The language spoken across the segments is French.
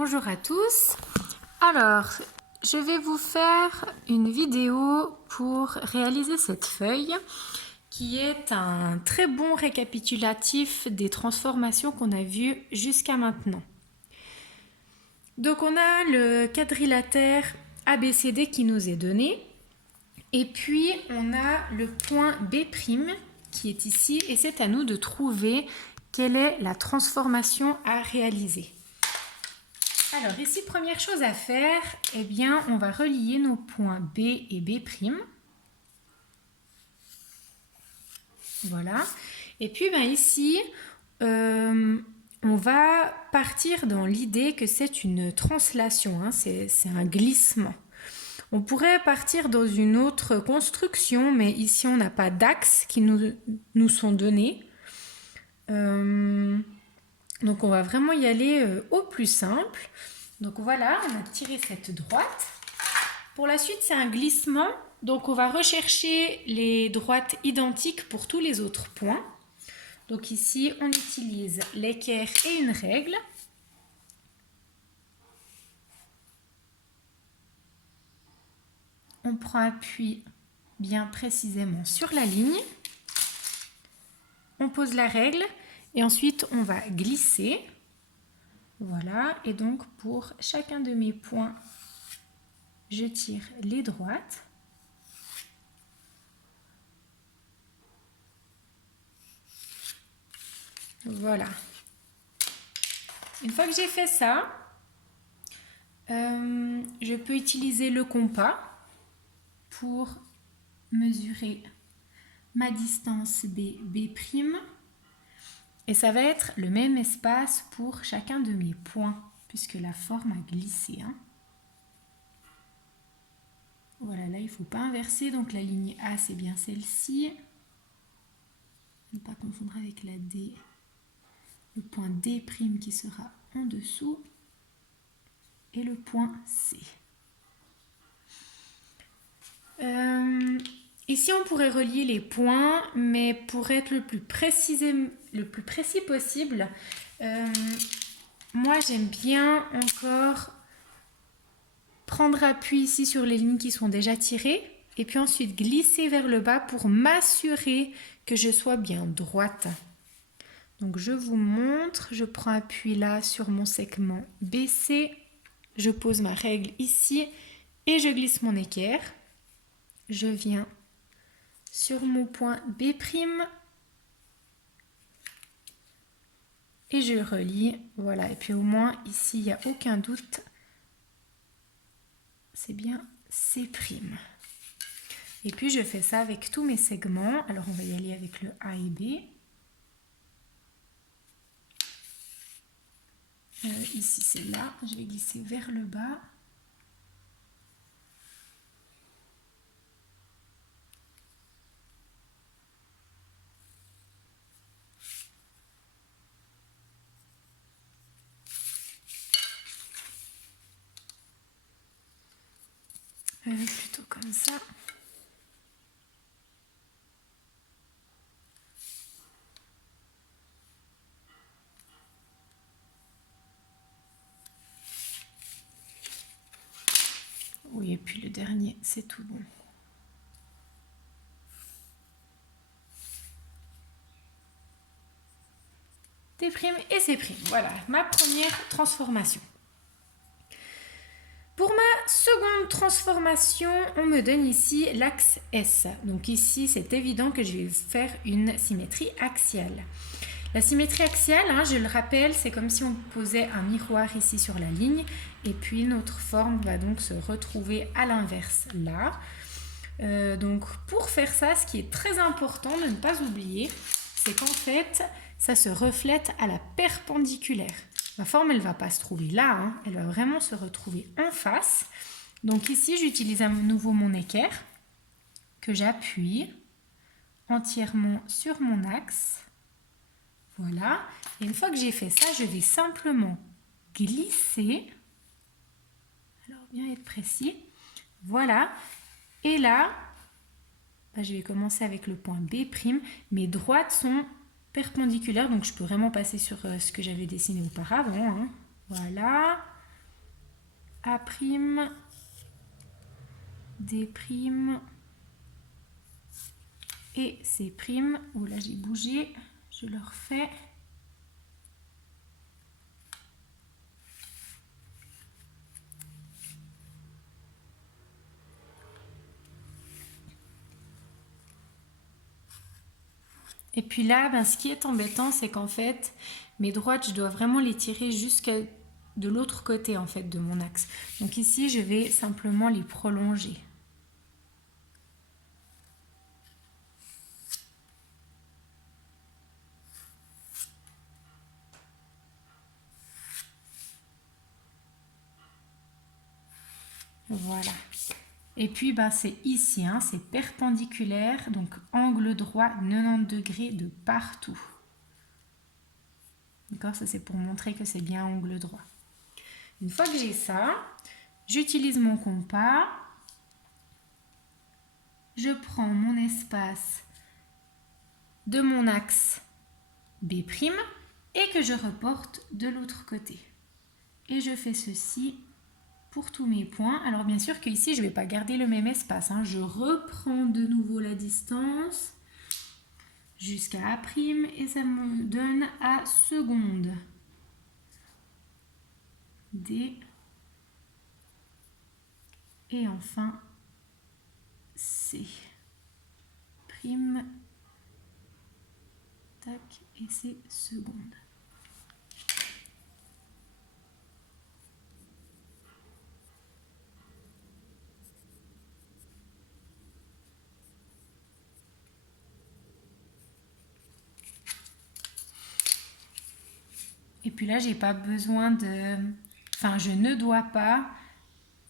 Bonjour à tous. Alors, je vais vous faire une vidéo pour réaliser cette feuille qui est un très bon récapitulatif des transformations qu'on a vues jusqu'à maintenant. Donc on a le quadrilatère ABCD qui nous est donné et puis on a le point B' qui est ici et c'est à nous de trouver quelle est la transformation à réaliser. Alors ici, première chose à faire, eh bien, on va relier nos points B et B'. Voilà. Et puis ici, on va partir dans l'idée que c'est une translation, hein, c'est un glissement. On pourrait partir dans une autre construction, mais ici on n'a pas d'axes qui nous sont donnés. Donc on va vraiment y aller au plus simple. Donc voilà, on a tiré cette droite. Pour la suite, c'est un glissement. Donc on va rechercher les droites identiques pour tous les autres points. Donc ici, on utilise l'équerre et une règle. On prend appui bien précisément sur la ligne. On pose la règle et ensuite on va glisser. Voilà, et donc pour chacun de mes points, je tire les droites. Voilà. Une fois que j'ai fait ça, je peux utiliser le compas pour mesurer ma distance B'. Et ça va être le même espace pour chacun de mes points, puisque la forme a glissé. Hein. Voilà, là il ne faut pas inverser, donc la ligne A c'est bien celle-ci. Ne pas confondre avec la D. Le point D' qui sera en dessous. Et le point C. Ici on pourrait relier les points, mais pour être le plus précis possible, moi j'aime bien encore prendre appui ici sur les lignes qui sont déjà tirées et puis ensuite glisser vers le bas pour m'assurer que je sois bien droite. Donc je vous montre, je prends appui là sur mon segment BC, je pose ma règle ici et je glisse mon équerre. Je viens sur mon point B' et je relie. Voilà, et puis au moins ici il n'y a aucun doute, c'est bien C'. Et puis je fais ça avec tous mes segments. Alors on va y aller avec le A et B. Ici c'est là, je vais glisser vers le bas. Plutôt comme ça. Oui, et puis le dernier, c'est tout bon. D' et C'. Voilà, ma première transformation. Pour ma seconde transformation, on me donne ici l'axe S. Donc ici, c'est évident que je vais faire une symétrie axiale. La symétrie axiale, hein, je le rappelle, c'est comme si on posait un miroir ici sur la ligne et puis notre forme va donc se retrouver à l'inverse là. Donc pour faire ça, ce qui est très important de ne pas oublier, c'est qu'en fait, ça se reflète à la perpendiculaire. Ma forme, elle ne va pas se trouver là, hein, elle va vraiment se retrouver en face. Donc ici, j'utilise à nouveau mon équerre que j'appuie entièrement sur mon axe. Voilà. Et une fois que j'ai fait ça, je vais simplement glisser. Alors, bien être précis. Voilà. Et là, je vais commencer avec le point B'. Mes droites sont perpendiculaires, donc je peux vraiment passer sur ce que j'avais dessiné auparavant. Hein. Voilà. A', D', et C'. Oh là j'ai bougé, je le refais. Et puis là, ben, ce qui est embêtant, c'est qu'en fait, mes droites, je dois vraiment les tirer jusqu'à de l'autre côté en fait de mon axe. Donc ici, je vais simplement les prolonger. Voilà. Et puis ben, c'est ici, hein, c'est perpendiculaire, donc angle droit 90 degrés de partout. D'accord, ça c'est pour montrer que c'est bien angle droit. Une fois que j'ai ça, j'utilise mon compas. Je prends mon espace de mon axe B' et que je reporte de l'autre côté. Et je fais ceci pour tous mes points. Alors bien sûr qu'ici, je ne vais pas garder le même espace, hein. Je reprends de nouveau la distance jusqu'à A' et ça me donne A seconde. D. Et enfin C'. Tac, et C seconde. Et puis là, j'ai pas besoin de... Enfin, je ne dois pas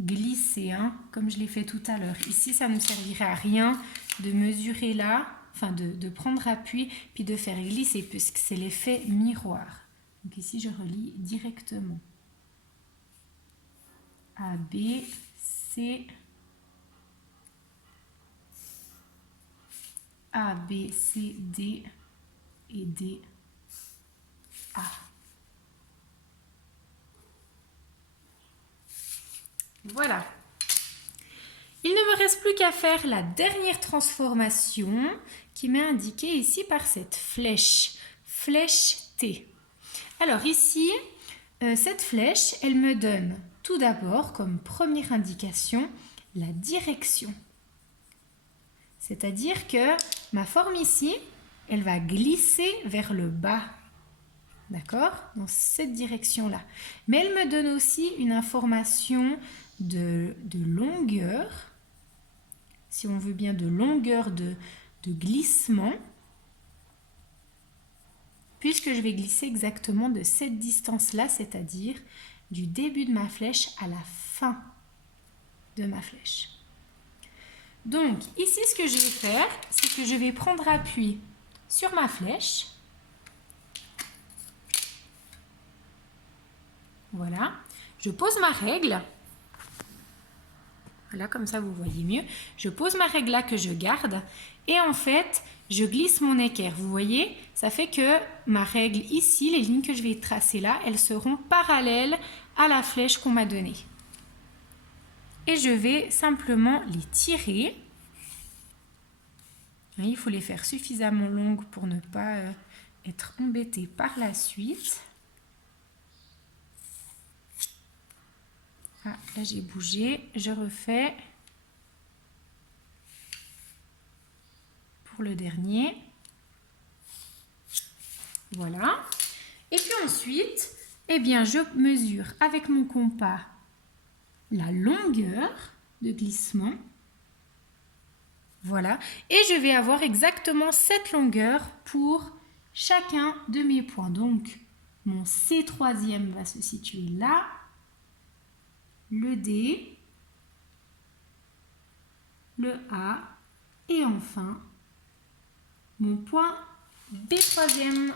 glisser, hein, comme je l'ai fait tout à l'heure. Ici, ça ne servirait à rien de mesurer là, enfin de prendre appui, puis de faire glisser, puisque c'est l'effet miroir. Donc ici, je relie directement. A, B, C, A, B, C, D et D, A. Voilà. Il ne me reste plus qu'à faire la dernière transformation qui m'est indiquée ici par cette flèche, flèche T. Alors ici, cette flèche, elle me donne tout d'abord comme première indication la direction. C'est-à-dire que ma forme ici, elle va glisser vers le bas. D'accord? Dans cette direction-là. Mais elle me donne aussi une information de longueur, si on veut bien de longueur de glissement, puisque je vais glisser exactement de cette distance-là, c'est-à-dire du début de ma flèche à la fin de ma flèche. Donc ici, ce que je vais faire, c'est que je vais prendre appui sur ma flèche. Voilà, je pose ma règle. Voilà, comme ça vous voyez mieux. Je pose ma règle là que je garde et en fait, je glisse mon équerre. Vous voyez, ça fait que ma règle ici, les lignes que je vais tracer là, elles seront parallèles à la flèche qu'on m'a donnée. Et je vais simplement les tirer. Il faut les faire suffisamment longues pour ne pas être embêté par la suite. Ah, là j'ai bougé, je refais pour le dernier. Voilà. Et puis ensuite, eh bien, je mesure avec mon compas la longueur de glissement. Voilà. Et je vais avoir exactement cette longueur pour chacun de mes points. Donc, mon C3e va se situer là. Le D, le A et enfin mon point B3e.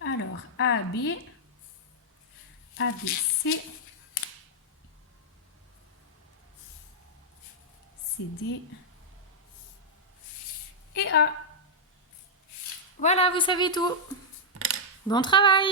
Alors A, B, C c'est D et A. Voilà, vous savez tout. Bon travail!